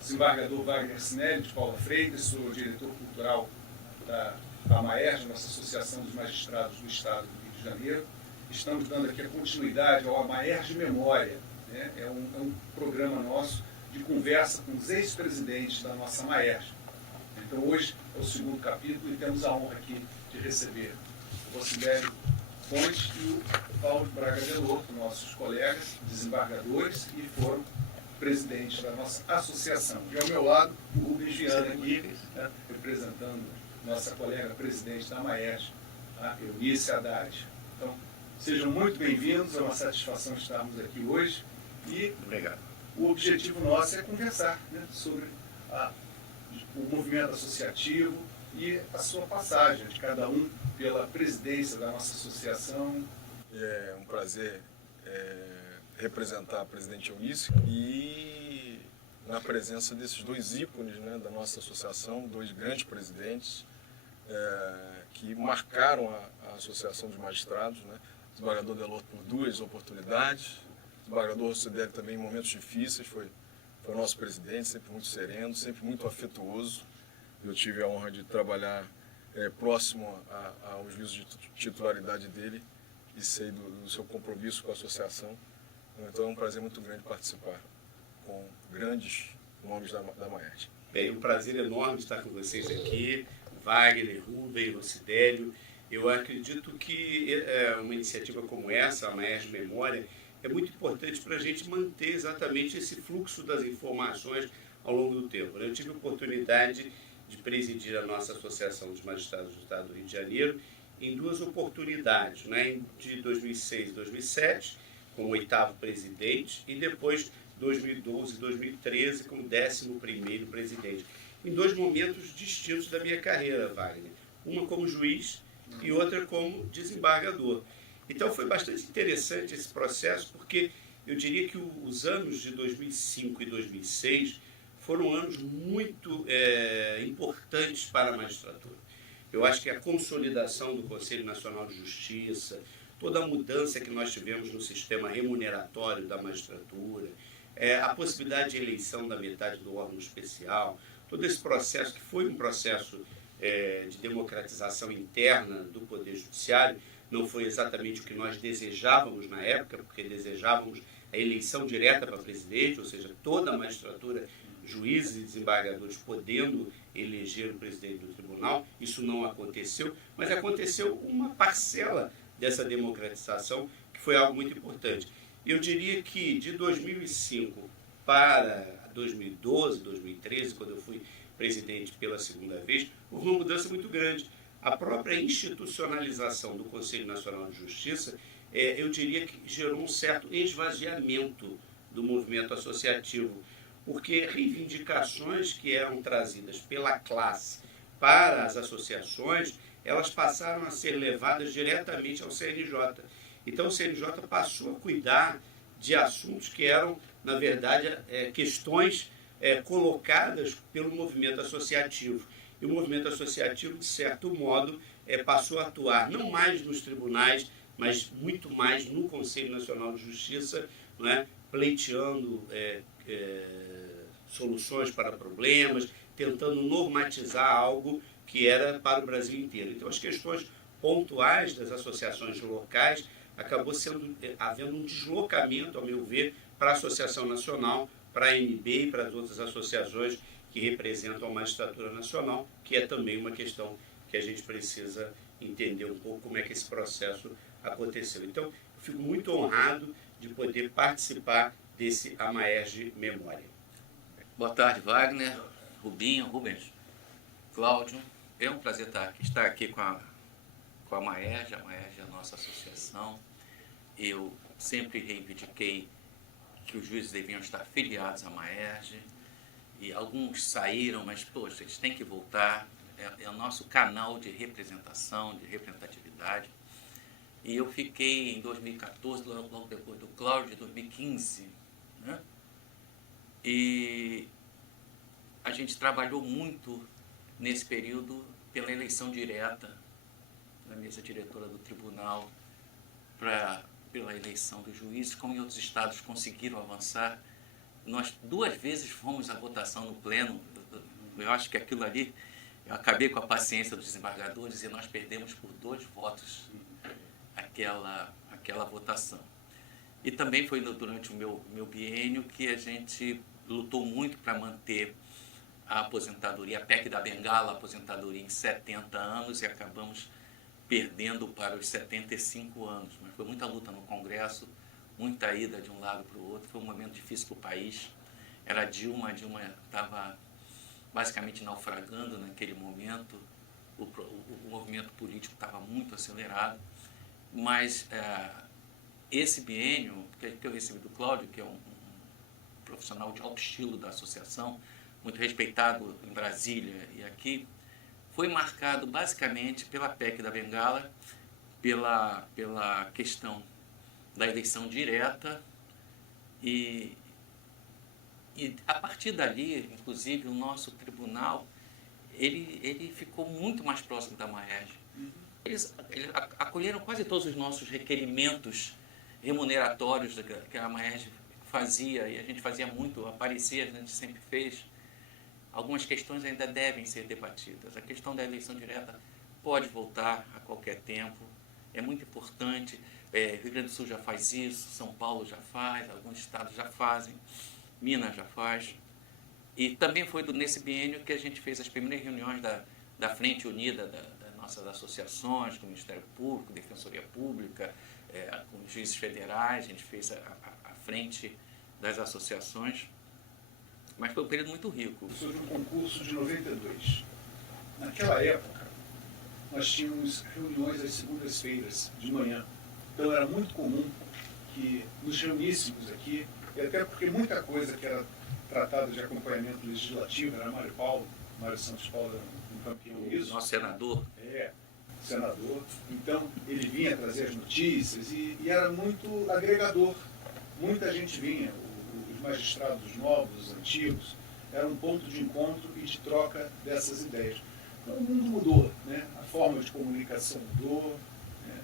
desembargador Wagner Sinelli, de Paula Freitas, sou diretor cultural da AMAERJ, nossa Associação dos Magistrados do Estado do Rio de Janeiro. Estamos dando aqui a continuidade ao AMAERJ Memória, né? É um programa nosso de conversa com os ex-presidentes da nossa AMAERJ. Então hoje é o segundo capítulo e temos a honra aqui de receber o Rocibélio Fontes e o Paulo Braga Delotto, nossos colegas, desembargadores, e foram presidentes da nossa associação. E ao meu lado, o Rubens Viana aqui, né, representando nossa colega presidente da AMAERJ, a Eunice Haddad. Então, sejam muito bem-vindos, é uma satisfação estarmos aqui hoje. E obrigado. O objetivo nosso é conversar, né, sobre o movimento associativo e a sua passagem de cada um pela presidência da nossa associação. É um prazer representar a presidente Eunice e na presença desses dois ícones, né, da nossa associação, dois grandes presidentes que marcaram a Associação dos Magistrados, né? O desembargador Delotto por duas oportunidades, o desembargador Rocibélio também em momentos difíceis, foi nosso presidente, sempre muito sereno, sempre muito afetuoso. Eu tive a honra de trabalhar próximo aos juízos de titularidade dele e sei do seu compromisso com a associação. Então é um prazer muito grande participar com grandes nomes da AMAERJ. Bem, um prazer enorme estar com vocês aqui, Wagner, Rubens, Rocibélio. Eu acredito que uma iniciativa como essa, a AMAERJ Memória, é muito importante para a gente manter exatamente esse fluxo das informações ao longo do tempo. Eu tive a oportunidade de presidir a nossa Associação dos Magistrados do Estado do Rio de Janeiro em duas oportunidades, né? De 2006 e 2007, como 8º presidente, e depois 2012 e 2013 como 11º presidente. Em dois momentos distintos da minha carreira, Wagner. Uma como juiz e outra como desembargador. Então foi bastante interessante esse processo, porque eu diria que os anos de 2005 e 2006 foram anos muito importantes para a magistratura. Eu acho que a consolidação do Conselho Nacional de Justiça, toda a mudança que nós tivemos no sistema remuneratório da magistratura, a possibilidade de eleição da metade do órgão especial, todo esse processo que foi um processo de democratização interna do Poder Judiciário, não foi exatamente o que nós desejávamos na época, porque desejávamos a eleição direta para presidente, ou seja, toda a magistratura, juízes e desembargadores podendo eleger o presidente do tribunal. Isso não aconteceu, mas aconteceu uma parcela dessa democratização, que foi algo muito importante. Eu diria que de 2005 para 2012, 2013, quando eu fui presidente pela segunda vez, houve uma mudança muito grande. A própria institucionalização do Conselho Nacional de Justiça, eu diria que gerou um certo esvaziamento do movimento associativo, porque reivindicações que eram trazidas pela classe para as associações, elas passaram a ser levadas diretamente ao CNJ. Então o CNJ passou a cuidar de assuntos que eram, na verdade, questões colocadas pelo movimento associativo. E o movimento associativo, de certo modo, passou a atuar não mais nos tribunais, mas muito mais no Conselho Nacional de Justiça, não é? Pleiteando soluções para problemas, tentando normatizar algo que era para o Brasil inteiro. Então, as questões pontuais das associações locais acabou havendo um deslocamento, ao meu ver, para a Associação Nacional, para a ANB e para as outras associações que representam a magistratura nacional, que é também uma questão que a gente precisa entender um pouco como é que esse processo aconteceu. Então, eu fico muito honrado de poder participar desse AMAERJ Memória. Boa tarde, Wagner, Rubinho, Rubens, Cláudio. É um prazer estar aqui com a AMAERJ. A AMAERJ é a nossa associação. Eu sempre reivindiquei que os juízes deviam estar filiados à AMAERJ, e alguns saíram, mas, poxa, eles têm que voltar. É o nosso canal de representação, de representatividade. E eu fiquei em 2014, logo depois do Cláudio, de 2015, né? E a gente trabalhou muito nesse período pela eleição direta da mesa diretora do tribunal, pela eleição dos juízes, como em outros estados conseguiram avançar. nós 2 vezes fomos à votação no pleno. Eu acho que aquilo ali, eu acabei com a paciência dos desembargadores e nós perdemos por 2 votos aquela votação. E também foi durante o meu biênio que a gente lutou muito para manter a aposentadoria, a PEC da Bengala, a aposentadoria em 70 anos, e acabamos perdendo para os 75 anos. Mas foi muita luta no Congresso, muita ida de um lado para o outro, foi um momento difícil para o país. Era Dilma estava basicamente naufragando naquele momento, o movimento político estava muito acelerado, mas esse biênio que eu recebi do Cláudio, que é um profissional de alto estilo da associação, muito respeitado em Brasília e aqui, foi marcado basicamente pela PEC da Bengala, pela questão da eleição direta e a partir dali, inclusive, o nosso tribunal, ele ficou muito mais próximo da Maerj. Eles acolheram quase todos os nossos requerimentos remuneratórios que a Maerj fazia, e a gente fazia muito, aparecia, a gente sempre fez. Algumas questões ainda devem ser debatidas. A questão da eleição direta pode voltar a qualquer tempo, é muito importante. Rio Grande do Sul já faz isso, São Paulo já faz, alguns estados já fazem, Minas já faz. E também foi nesse biênio que a gente fez as primeiras reuniões da Frente Unida das nossas associações, com o Ministério Público, Defensoria Pública, com os juízes federais, a gente fez a frente das associações. Mas foi um período muito rico. Sobre o concurso de 92. Naquela época, nós tínhamos reuniões às segundas-feiras, de manhã. Então era muito comum que nos reuníssemos aqui, e até porque muita coisa que era tratada de acompanhamento legislativo era Mário Santos Paulo era um campeão nisso. Nosso senador. Senador. Então ele vinha trazer as notícias e era muito agregador. Muita gente vinha. Os magistrados novos, os antigos, era um ponto de encontro e de troca dessas ideias. Então o mundo mudou, né? A forma de comunicação mudou, né?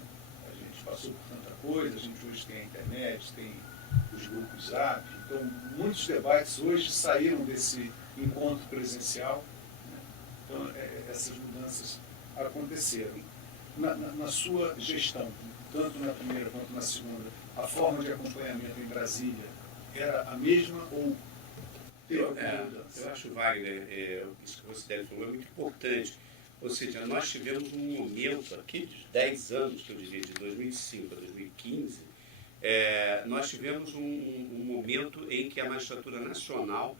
A gente passou por tanta coisa, a gente hoje tem a internet, tem os grupos Zap, então muitos debates hoje saíram desse encontro presencial, né? Então essas mudanças aconteceram. Na sua gestão, tanto na primeira quanto na segunda, a forma de acompanhamento em Brasília era a mesma ou teve alguma mudança? Eu acho, Wagner, isso que você falou é muito importante. Ou seja, nós tivemos um momento aqui de 10 anos, que eu diria, de 2005 a 2015, nós tivemos um momento em que a magistratura nacional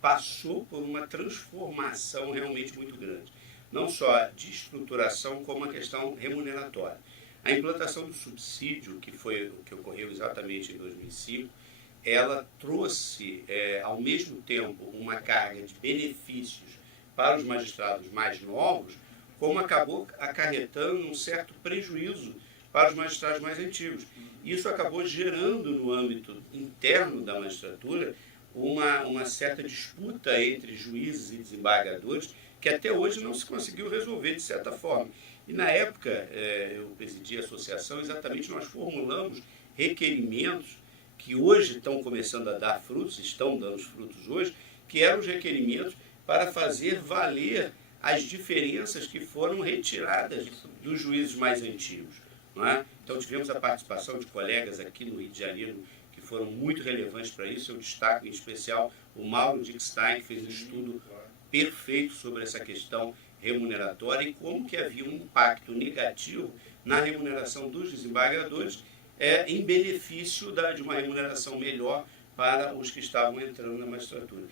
passou por uma transformação realmente muito grande. Não só de estruturação, como a questão remuneratória. A implantação do subsídio, que foi o que ocorreu exatamente em 2005, ela trouxe, ao mesmo tempo, uma carga de benefícios para os magistrados mais novos, como acabou acarretando um certo prejuízo para os magistrados mais antigos. Isso acabou gerando, no âmbito interno da magistratura, uma certa disputa entre juízes e desembargadores, que até hoje não se conseguiu resolver, de certa forma. E, na época, eu presidi a associação, exatamente nós formulamos requerimentos que hoje estão começando a dar frutos, estão dando frutos hoje, que eram os requerimentos para fazer valer as diferenças que foram retiradas dos juízes mais antigos. Não é? Então tivemos a participação de colegas aqui no Rio de Janeiro que foram muito relevantes para isso. Eu destaco em especial o Mauro Dickstein, que fez um estudo perfeito sobre essa questão remuneratória e como que havia um impacto negativo na remuneração dos desembargadores em benefício de uma remuneração melhor para os que estavam entrando na magistratura.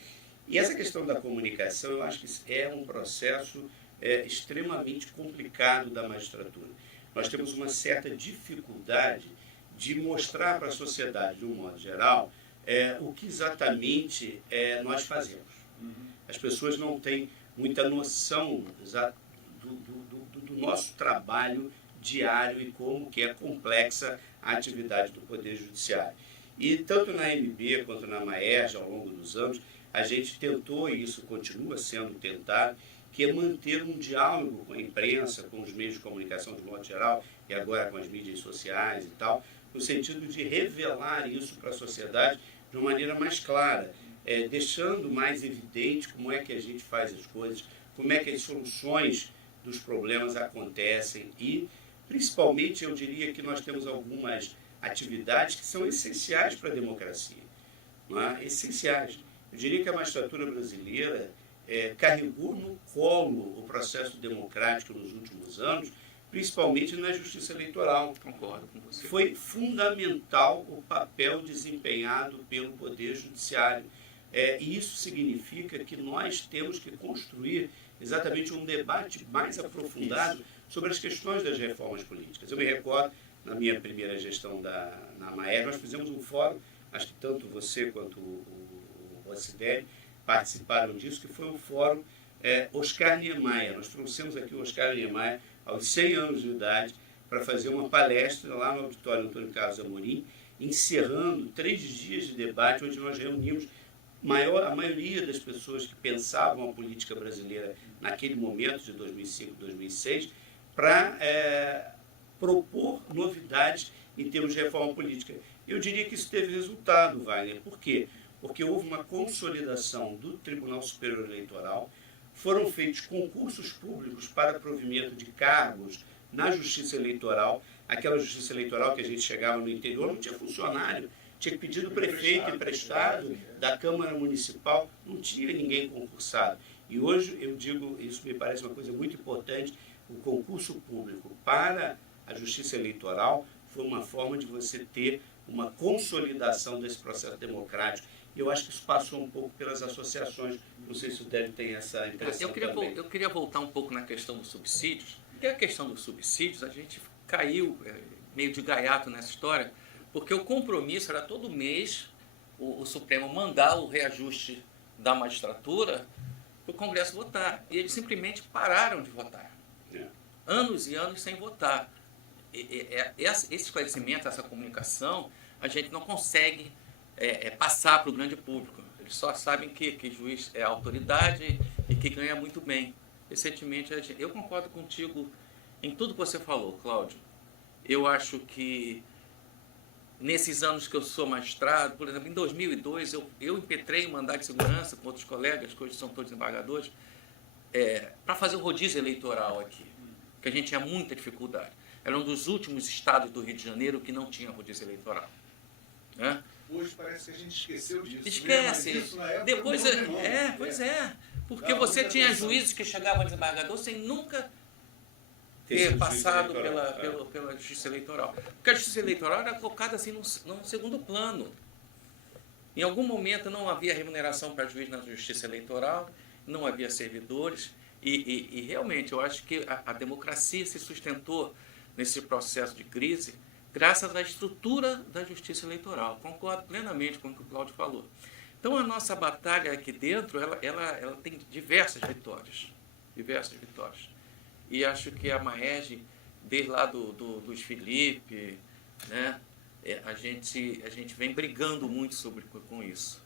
E essa questão da comunicação, eu acho que é um processo extremamente complicado da magistratura. Nós temos uma certa dificuldade de mostrar para a sociedade, de um modo geral, o que exatamente nós fazemos. As pessoas não têm muita noção do nosso trabalho diário e como que é complexa a atividade do Poder Judiciário. E tanto na MB quanto na Maerj, ao longo dos anos, a gente tentou, e isso continua sendo tentado, que é manter um diálogo com a imprensa, com os meios de comunicação de modo geral, e agora com as mídias sociais e tal, no sentido de revelar isso para a sociedade de de uma maneira mais clara, deixando mais evidente como é que a gente faz as coisas, como é que as soluções dos problemas acontecem e, principalmente, eu diria que nós temos algumas atividades que são essenciais para a democracia, não é? Essenciais. Eu diria que a magistratura brasileira carregou no colo o processo democrático nos últimos anos, principalmente na justiça eleitoral. Concordo com você. Foi fundamental o papel desempenhado pelo Poder Judiciário. E isso significa que nós temos que construir exatamente um debate mais aprofundado sobre as questões das reformas políticas. Eu me recordo, na minha primeira gestão na Maerj, nós fizemos um fórum, acho que tanto você quanto o Rossidelli participaram disso, que foi o fórum Oscar Niemeyer. Nós trouxemos aqui o Oscar Niemeyer aos 100 anos de idade para fazer uma palestra lá no auditório Antônio Carlos Amorim, encerrando 3 dias de debate, onde nós reunimos a maioria das pessoas que pensavam a política brasileira naquele momento, de 2005, 2006, para propor novidades em termos de reforma política. Eu diria que isso teve resultado, Wagner. Por quê? Porque houve uma consolidação do Tribunal Superior Eleitoral, foram feitos concursos públicos para provimento de cargos na Justiça Eleitoral, aquela Justiça Eleitoral que a gente chegava no interior, não tinha funcionário, tinha que pedir do prefeito emprestado, da Câmara Municipal, não tinha ninguém concursado. E hoje, eu digo, isso me parece uma coisa muito importante, o concurso público para a Justiça Eleitoral foi uma forma de você ter uma consolidação desse processo democrático. E eu acho que isso passou um pouco pelas associações. Não sei se o Délio tem essa impressão também. Eu queria voltar um pouco na questão dos subsídios, porque a questão dos subsídios, a gente caiu meio de gaiato nessa história, porque o compromisso era todo mês o Supremo mandar o reajuste da magistratura para o Congresso votar. E eles simplesmente pararam de votar. Anos e anos sem votar. Esse esclarecimento, essa comunicação, a gente não consegue passar para o grande público. Eles só sabem que juiz é autoridade e que ganha muito bem. Recentemente, eu concordo contigo em tudo que você falou, Cláudio. Eu acho que nesses anos que eu sou magistrado, por exemplo, em 2002, eu impetrei um mandado de segurança com outros colegas, que hoje são todos embargadores, para fazer o rodízio eleitoral aqui, que a gente tinha muita dificuldade. Era um dos últimos estados do Rio de Janeiro que não tinha rodízio eleitoral. Né? Hoje parece que a gente esqueceu disso. Esquece. Isso, na época, depois não, pois é. Porque você tinha juízes que chegavam a desembargador sem nunca ter passado pela justiça eleitoral. Porque a justiça eleitoral era colocada assim num segundo plano. Em algum momento não havia remuneração para juiz na justiça eleitoral, não havia servidores, e realmente eu acho que a democracia se sustentou nesse processo de crise graças à estrutura da justiça eleitoral. Concordo plenamente com o que o Cláudio falou. Então a nossa batalha aqui dentro, ela tem diversas vitórias. E acho que a Maerj, desde lá do Luiz Felipe, né, a gente vem brigando muito com isso.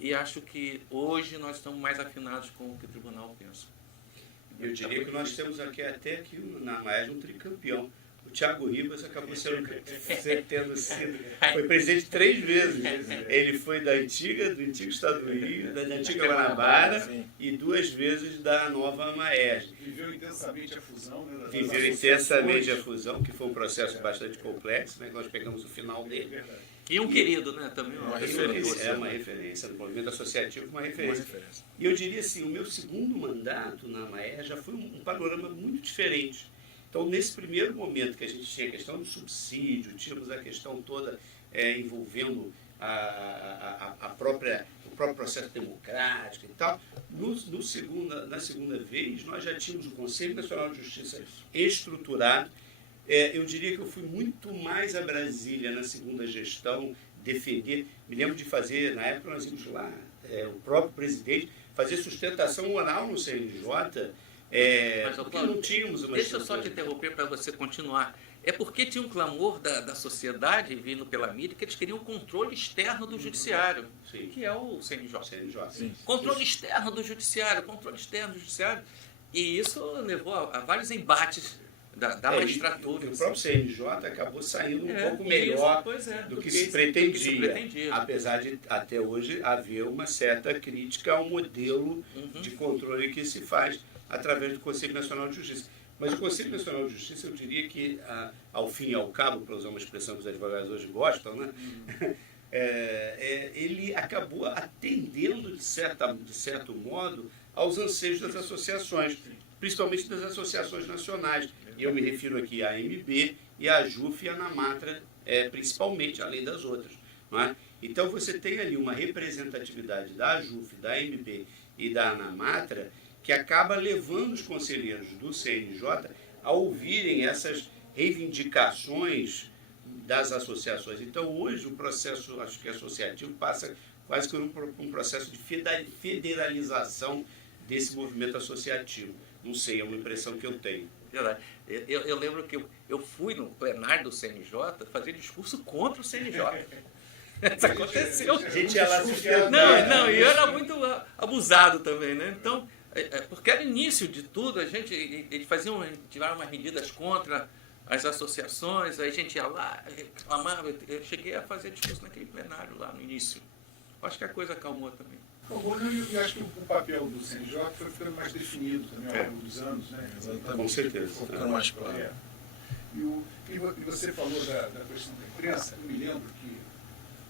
E acho que hoje nós estamos mais afinados com o que o tribunal pensa. Eu diria que nós temos até aqui na Maerj um tricampeão. O Thiago Ribas acabou foi presidente 3 vezes. Ele foi do antigo Estado do Rio, da antiga Guanabara e 2 vezes da nova Maerj. Viveu intensamente a fusão. Né, Viveu intensamente a fusão, que foi um processo bastante complexo, né, que nós pegamos o final dele. E um querido, né? Também uma referência. Uma referência, no movimento associativo, uma referência. E eu diria assim, o meu segundo mandato na Maerj já foi um panorama muito diferente. Então, nesse primeiro momento que a gente tinha a questão do subsídio, tínhamos a questão toda envolvendo o próprio processo democrático e tal, na segunda vez, nós já tínhamos o Conselho Nacional de Justiça estruturado. Eu diria que eu fui muito mais a Brasília na segunda gestão, defender. Me lembro de fazer, na época nós íamos lá, o próprio presidente, fazer sustentação oral no CNJ, Mas, porque não tínhamos uma Deixa eu só te interromper para você continuar. É porque tinha um clamor da sociedade vindo pela mídia que eles queriam o controle externo do judiciário, Sim. que é o CNJ. Sim. Controle externo do judiciário. E isso levou a vários embates da magistratura. O próprio CNJ acabou saindo um pouco melhor do que se pretendia, apesar de até hoje haver uma certa crítica ao modelo de controle que se faz através do Conselho Nacional de Justiça. Mas o Conselho Nacional de Justiça, eu diria que, ao fim e ao cabo, para usar uma expressão que os advogados hoje gostam, né? Ele acabou atendendo, de certo modo, aos anseios das associações, principalmente das associações nacionais. E eu me refiro aqui à AMB e à JUF e à ANAMATRA, principalmente, além das outras. Não é? Então, você tem ali uma representatividade da JUF, da AMB e da ANAMATRA que acaba levando os conselheiros do CNJ a ouvirem essas reivindicações das associações. Então, hoje, o processo, acho que associativo, passa quase que um processo de federalização desse movimento associativo. Não sei, é uma impressão que eu tenho. Verdade. Eu lembro que eu fui no plenário do CNJ fazer discurso contra o CNJ. Isso aconteceu. A gente ia lá assistir. Não, e eu era muito abusado também, né? Então, porque era início de tudo, eles tiveram umas medidas contra as associações, aí a gente ia lá, reclamava. Eu cheguei a fazer discurso naquele plenário lá no início. Acho que a coisa acalmou também. Eu acho que o papel do CNJ foi ficando mais definido também ao longo dos anos, né? Exatamente. Com certeza. Ficou ficando mais claro. E você falou da questão da imprensa. Eu me lembro que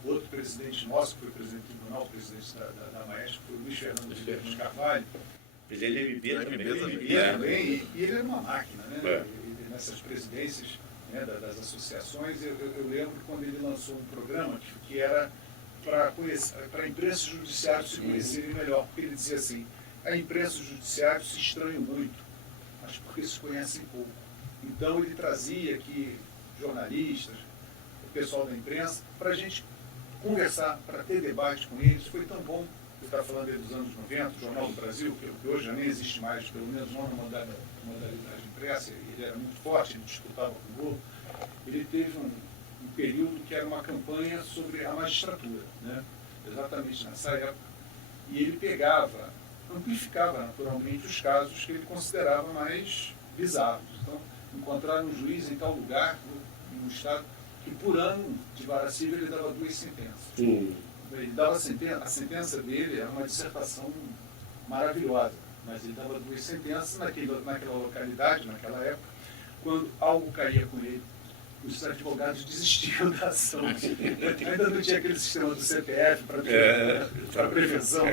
outro presidente nosso, que foi presidente do tribunal, presidente da Maestro, foi o Luiz Fernando Carvalho. Presidente da MB também. E ele era uma máquina, né? Nessas presidências, né, das associações. Eu lembro que quando ele lançou um programa que era para a imprensa e o judiciário se conhecerem melhor, porque ele dizia assim: a imprensa e o judiciário se estranham muito, mas porque se conhecem pouco. Então ele trazia aqui jornalistas, o pessoal da imprensa, para a gente conversar, para ter debate com eles. Foi tão bom. Eu estava falando aí dos anos 90, o Jornal do Brasil, que hoje já nem existe mais, pelo menos não na modalidade impressa. Ele era muito forte, ele disputava com o Globo. Ele teve um período que era uma campanha sobre a magistratura, né? Exatamente nessa época. E ele amplificava naturalmente os casos que ele considerava mais bizarros. Então, encontraram um juiz em tal lugar, no estado, que por ano de vara civil ele dava 2 sentenças. Ele dava a sentença dele era uma dissertação maravilhosa, mas ele dava 2 sentenças naquela localidade, naquela época, quando algo caía com ele. Os advogados desistiam da ação. Ainda não tinha aquele sistema do CPF para prevenção.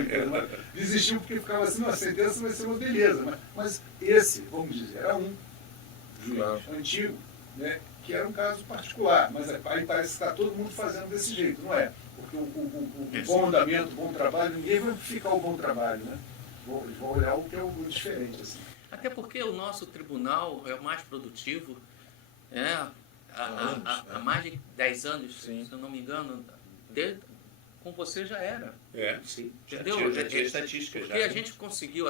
Desistiam porque ficava assim: a sentença vai ser uma beleza. Mas esse, vamos dizer, era um juiz antigo, né, que era um caso particular. Mas aí parece que está todo mundo fazendo desse jeito, não é? Porque o bom andamento, o bom trabalho, ninguém vai ficar o bom trabalho, né? Eles vão olhar o que é o diferente. Assim. Até porque o nosso tribunal é o mais produtivo. Há mais de 10 anos, sim, se eu não me engano, com você já era. Sim. Entendeu? Já tinha estatística. Porque a gente conseguiu,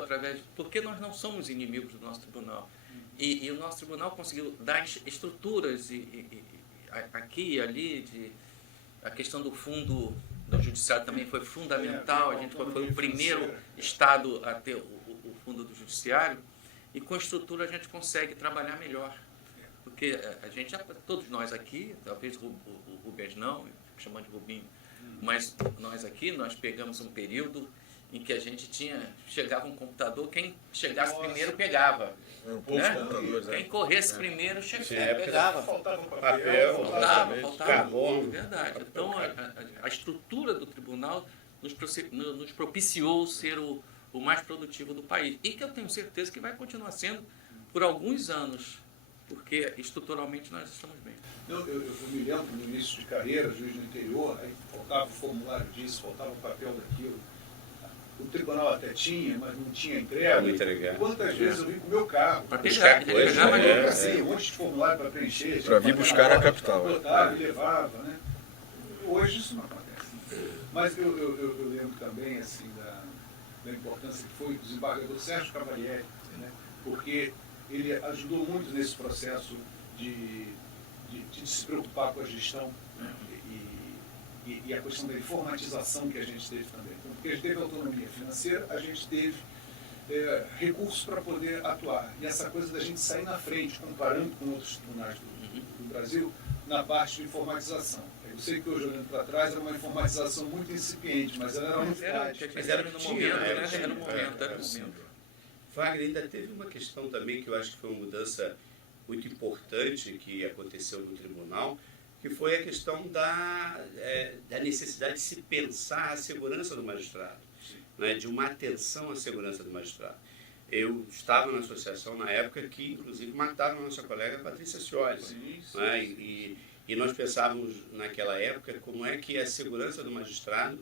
porque nós não somos inimigos do nosso tribunal. E o nosso tribunal conseguiu dar estruturas aqui e ali. A questão do fundo do judiciário também foi fundamental. A gente foi o primeiro estado a ter o fundo do judiciário. E com estrutura a gente consegue trabalhar melhor. Porque a gente, todos nós aqui, talvez o Rubens não, chamando de Rubinho, mas nós aqui, nós pegamos um período em que a gente chegava um computador, quem chegasse primeiro pegava. Poucos computadores, quem corresse primeiro pegava. Faltava papel, faltava carbono. Verdade. Então, a estrutura do tribunal nos propiciou ser o mais produtivo do país. E que eu tenho certeza que vai continuar sendo por alguns anos. Porque estruturalmente nós estamos bem. Eu me lembro no início de carreira, juiz no interior, aí faltava o formulário disso, faltava o papel daquilo. O tribunal até tinha, mas não tinha entrega. Quantas vezes eu vim com o meu carro para buscar coisa, assim, um monte de formulário para preencher. Para vir buscar na capital. Botava e levava, né? Hoje isso não acontece. Mas eu lembro também assim, da importância que foi o desembargador Sérgio Cavalieri, né? Porque ele ajudou muito nesse processo de se preocupar com a gestão, né? E a questão da informatização que a gente teve também. Então, porque a gente teve autonomia financeira, a gente teve recursos para poder atuar. E essa coisa da gente sair na frente, comparando com outros tribunais do Brasil, na parte de informatização. Eu sei que hoje, olhando para trás, era uma informatização muito incipiente, mas ela era muito forte. Mas era no momento, né? Era no momento. Wagner, ainda teve uma questão também que eu acho que foi uma mudança muito importante que aconteceu no tribunal, que foi a questão da necessidade de se pensar a segurança do magistrado, né, de uma atenção à segurança do magistrado. Eu estava na associação na época que, inclusive, mataram a nossa colega Patrícia Scioli. Né, e nós pensávamos naquela época como é que a segurança do magistrado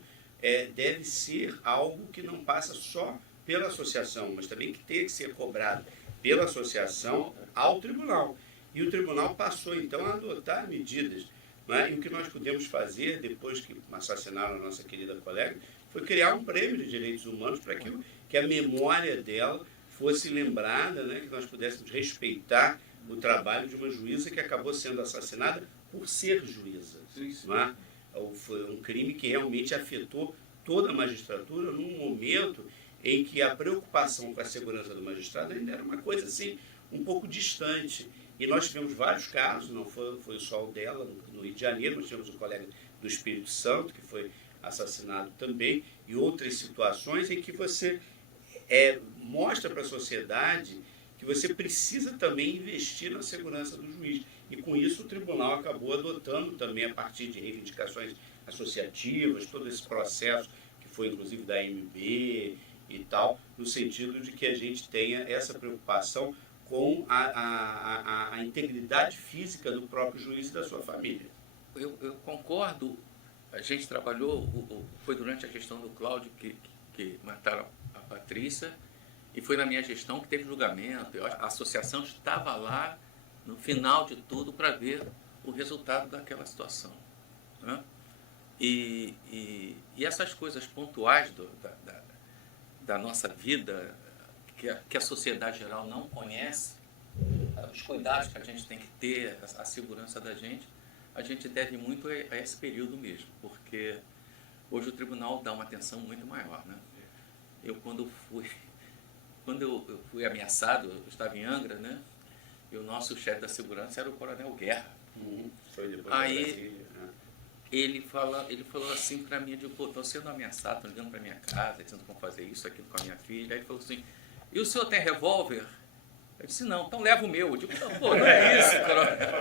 deve ser algo que não passa só pela associação, mas também que tem que ser cobrado pela associação ao tribunal. E o tribunal passou, então, a adotar medidas. Né? E o que nós pudemos fazer, depois que assassinaram a nossa querida colega, foi criar um prêmio de direitos humanos para que a memória dela fosse lembrada, né? Que nós pudéssemos respeitar o trabalho de uma juíza que acabou sendo assassinada por ser juíza. Né? Foi um crime que realmente afetou toda a magistratura num momento em que a preocupação com a segurança do magistrado ainda era uma coisa assim, um pouco distante. E nós tivemos vários casos, não foi só o dela, no Rio de Janeiro, nós tivemos um colega do Espírito Santo, que foi assassinado também, e outras situações em que você mostra para a sociedade que você precisa também investir na segurança do juiz. E com isso o tribunal acabou adotando também, a partir de reivindicações associativas, todo esse processo que foi inclusive da AMB e tal, no sentido de que a gente tenha essa preocupação com a integridade física do próprio juiz e da sua família. Eu concordo, a gente trabalhou, foi durante a gestão do Cláudio que mataram a Patrícia, e foi na minha gestão que teve julgamento. A associação estava lá no final de tudo para ver o resultado daquela situação. Né? E essas coisas pontuais da nossa vida, que a sociedade geral não conhece, os cuidados que a gente tem que ter, a segurança da gente, a gente deve muito a esse período mesmo, porque hoje o tribunal dá uma atenção muito maior. Né? Quando eu fui ameaçado, eu estava em Angra, né? E o nosso chefe da segurança era o Coronel Guerra. Foi depois aí ele falou assim para mim, eu digo, pô, estou sendo ameaçado, estou ligando para minha casa, dizendo como fazer isso, aquilo com a minha filha. Aí ele falou assim, e o senhor tem revólver? Eu disse, não, então leva o meu. Eu digo, pô, não é isso, Coronel.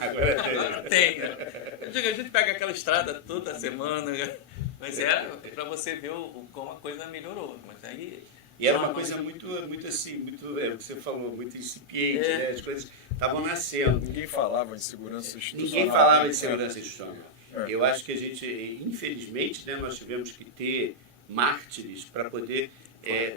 Agora tem. Eu digo, a gente pega aquela estrada toda semana, mas era para você ver como a coisa melhorou. Mas aí... E era uma coisa muito assim, o que você falou, muito incipiente, né? As coisas estavam nascendo. Ninguém falava em segurança institucional. Ninguém falava em segurança institucional. Eu acho que a gente, infelizmente, né, nós tivemos que ter mártires para poder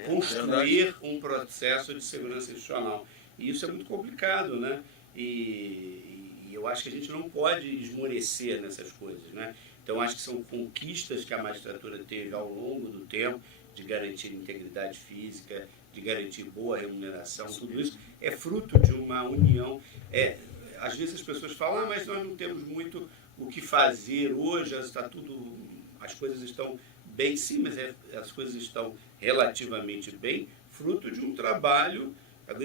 construir um processo de segurança institucional. E isso é muito complicado, né? E eu acho que a gente não pode esmorecer nessas coisas, né? Então, acho que são conquistas que a magistratura teve ao longo do tempo, de garantir integridade física, de garantir boa remuneração, tudo isso é fruto de uma união. Às vezes as pessoas falam, mas nós não temos muito o que fazer hoje, as coisas estão bem, sim, mas as coisas estão relativamente bem, fruto de um trabalho.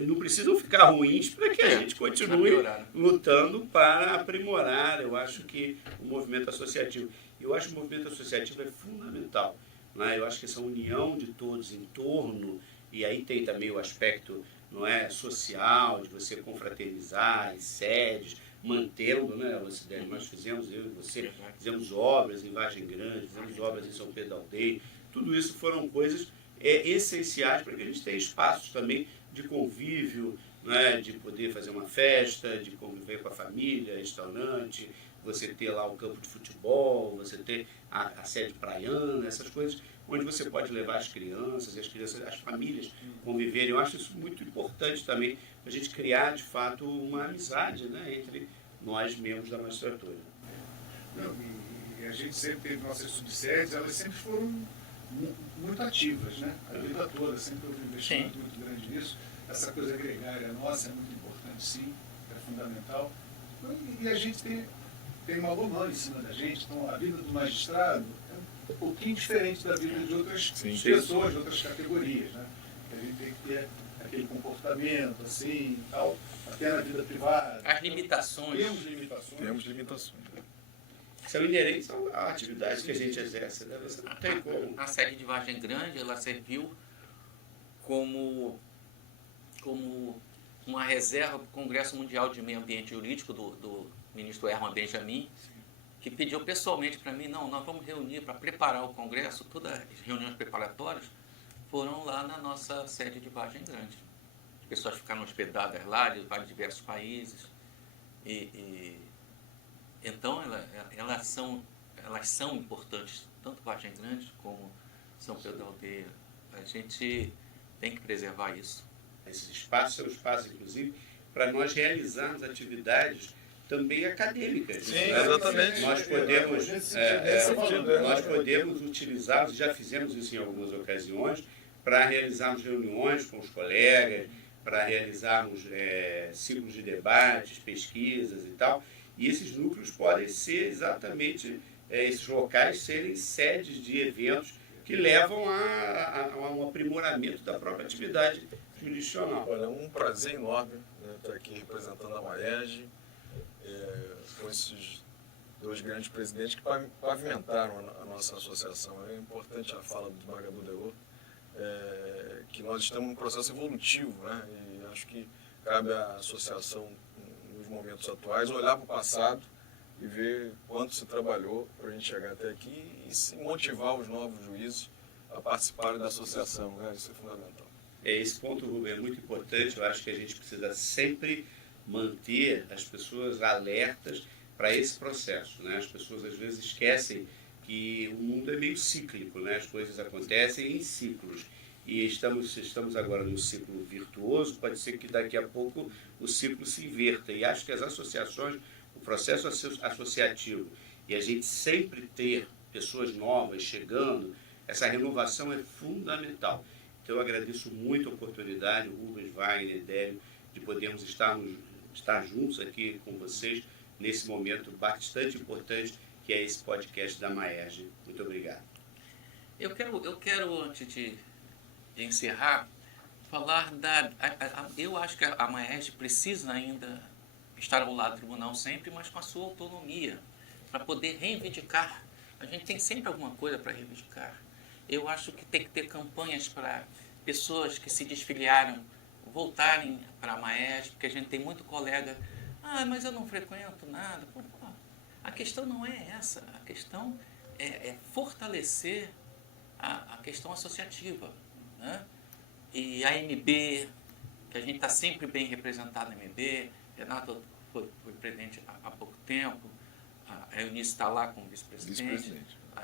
Não precisam ficar ruins para que a gente continue lutando para aprimorar, eu acho que o movimento associativo. Eu acho que o movimento associativo é fundamental. Né? Eu acho que essa união de todos em torno, e aí tem também o aspecto, não é, social, de você confraternizar em sedes, mantendo, né, nós fizemos, eu e você, fizemos obras em Vargem Grande, fizemos obras em São Pedro da Aldeia, tudo isso foram coisas essenciais para que a gente tenha espaços também de convívio, né, de poder fazer uma festa, de conviver com a família, restaurante, você ter lá o campo de futebol, você ter a sede praiana, essas coisas, onde você pode levar as crianças, as famílias conviverem. Eu acho isso muito importante também, a gente criar, de fato, uma amizade, né, entre nós, membros da magistratura. Não, e a gente sempre teve nossas subsedes, elas sempre foram muito ativas, né? A vida toda, sempre houve um investimento muito grande nisso. Essa coisa gregária nossa é muito importante, sim, é fundamental. E a gente tem uma lomã em cima da gente, então a vida do magistrado é um pouquinho diferente da vida de outras pessoas, de outras categorias, né? A gente tem que ter aquele comportamento, assim, tal, até na vida privada. As limitações. Temos limitações. Temos limitações. São inerentes à atividade que a gente exerce, né? Você não tem como. A sede de Vargem Grande, ela serviu como uma reserva para o Congresso Mundial de Meio Ambiente Jurídico do ministro Herman Benjamin, que pediu pessoalmente para mim, não, nós vamos reunir para preparar o Congresso, todas as reuniões preparatórias foram lá na nossa sede de Vargem Grande. As pessoas ficaram hospedadas lá, de diversos países, então elas são importantes, tanto Vargem Grande como São Pedro da Aldeia. A gente tem que preservar isso. Esses espaços são espaços, inclusive, para nós realizarmos atividades também acadêmicas. Sim, né? Exatamente. Nós podemos utilizá-los, já fizemos isso em algumas ocasiões, para realizarmos reuniões com os colegas, para realizarmos ciclos de debates, pesquisas e tal. E esses núcleos podem ser exatamente, esses locais serem sedes de eventos que levam a um aprimoramento da própria atividade jurisdicional. Olha, é um prazer enorme, né, estar aqui representando a Maerj, com esses dois grandes presidentes que pavimentaram a nossa associação. É importante a fala do Magabu Deô, que nós estamos num processo evolutivo, né, e acho que cabe à associação, nos momentos atuais, olhar para o passado e ver quanto se trabalhou para a gente chegar até aqui e motivar os novos juízes a participarem da associação, né? Isso é fundamental. Esse ponto, Rubem, é muito importante. Eu acho que a gente precisa sempre manter as pessoas alertas para esse processo, né? As pessoas às vezes esquecem que o mundo é meio cíclico, né? As coisas acontecem em ciclos. E estamos agora num ciclo virtuoso, pode ser que daqui a pouco o ciclo se inverta. E acho que as associações, o processo associativo, e a gente sempre ter pessoas novas chegando, essa renovação é fundamental. Então eu agradeço muito a oportunidade, Rubens, Wagner, Délio, de podermos estar juntos aqui com vocês nesse momento bastante importante que é esse podcast da Maerj. Muito obrigado. Eu quero antes de encerrar, falar eu acho que a Maerj precisa ainda estar ao lado do tribunal sempre, mas com a sua autonomia, para poder reivindicar. A gente tem sempre alguma coisa para reivindicar. Eu acho que tem que ter campanhas para pessoas que se desfiliaram voltarem para a Maerj, porque a gente tem muito colega, mas eu não frequento nada. Pô, a questão não é essa, a questão é fortalecer a questão associativa, né? E a MB, que a gente está sempre bem representado na MB, Renato foi presidente há pouco tempo, a Eunice está lá como vice-presidente.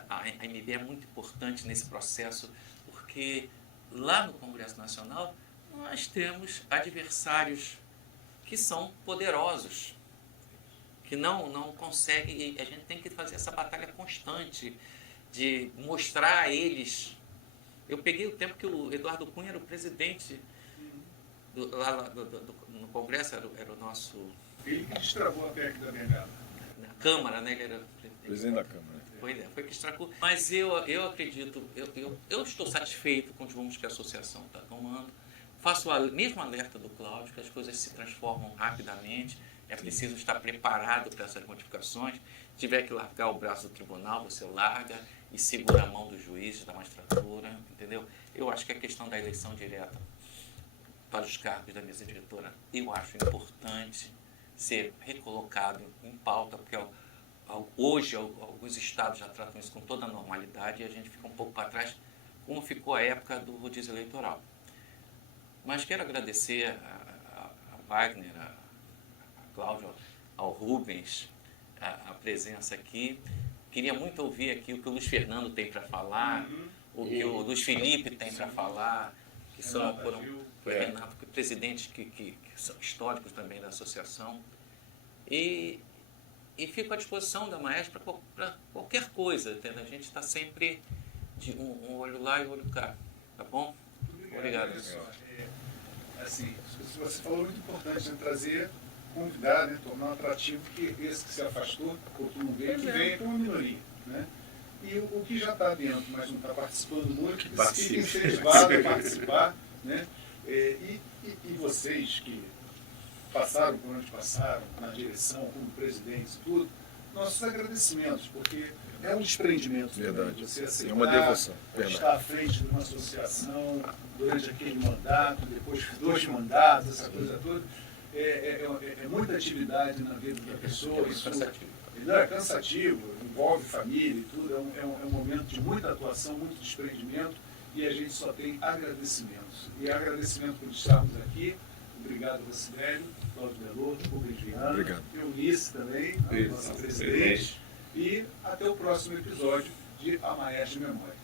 A MB é muito importante nesse processo, porque lá no Congresso Nacional nós temos adversários que são poderosos, que não conseguem, e a gente tem que fazer essa batalha constante de mostrar a eles. Eu peguei o tempo que o Eduardo Cunha era o presidente no Congresso, era o nosso... Ele que destravou a PEC da Bengala. Na Câmara, né? Ele era Presidente da Câmara. Foi que estragou. Mas eu acredito, eu estou satisfeito com os rumos que a associação está tomando. Faço o mesmo alerta do Cláudio, que as coisas se transformam rapidamente, é preciso estar preparado para essas modificações. Se tiver que largar o braço do tribunal, você larga e segura a mão dos juízes, da magistratura, entendeu? Eu acho que a questão da eleição direta para os cargos da mesa diretora, eu acho importante ser recolocado em pauta, porque hoje alguns estados já tratam isso com toda a normalidade e a gente fica um pouco para trás, como ficou a época do rodízio eleitoral. Mas quero agradecer a Wagner, a Cláudio, ao Rubens, a presença aqui. Queria muito ouvir aqui o que o Luiz Fernando tem para falar, o que o Luiz Felipe tem para falar, que são Renato, presidentes que são históricos também da associação. E fico à disposição da Maerj para qualquer coisa, entendeu? A gente está sempre de um olho lá e um olho cá, tá bom? Obrigado. Assim, você falou muito importante, né? Trazer, convidar, né? Tornar atrativo que esse que se afastou, ou que não veio, que venha com uma minoria, né? E o que já está dentro, mas não está participando muito, que se incentivado a participar, né? E vocês que passaram por onde passaram, na direção, como presidentes e tudo, nossos agradecimentos, porque é um desprendimento. Verdade. Você aceitar, É uma devoção. Verdade. estar à frente de uma associação durante aquele mandato, depois 2 mandatos, essa coisa toda. É muita atividade na vida da pessoa. Isso é cansativo, envolve família e tudo. É um momento de muita atuação, muito desprendimento, e a gente só tem agradecimentos. E agradecimento por estarmos aqui. Obrigado, Rocidélio, Cláudio Belotto, Rubens Viana, Obrigado. Eunice também, a nossa presidente. E até o próximo episódio de A Maerge Memória.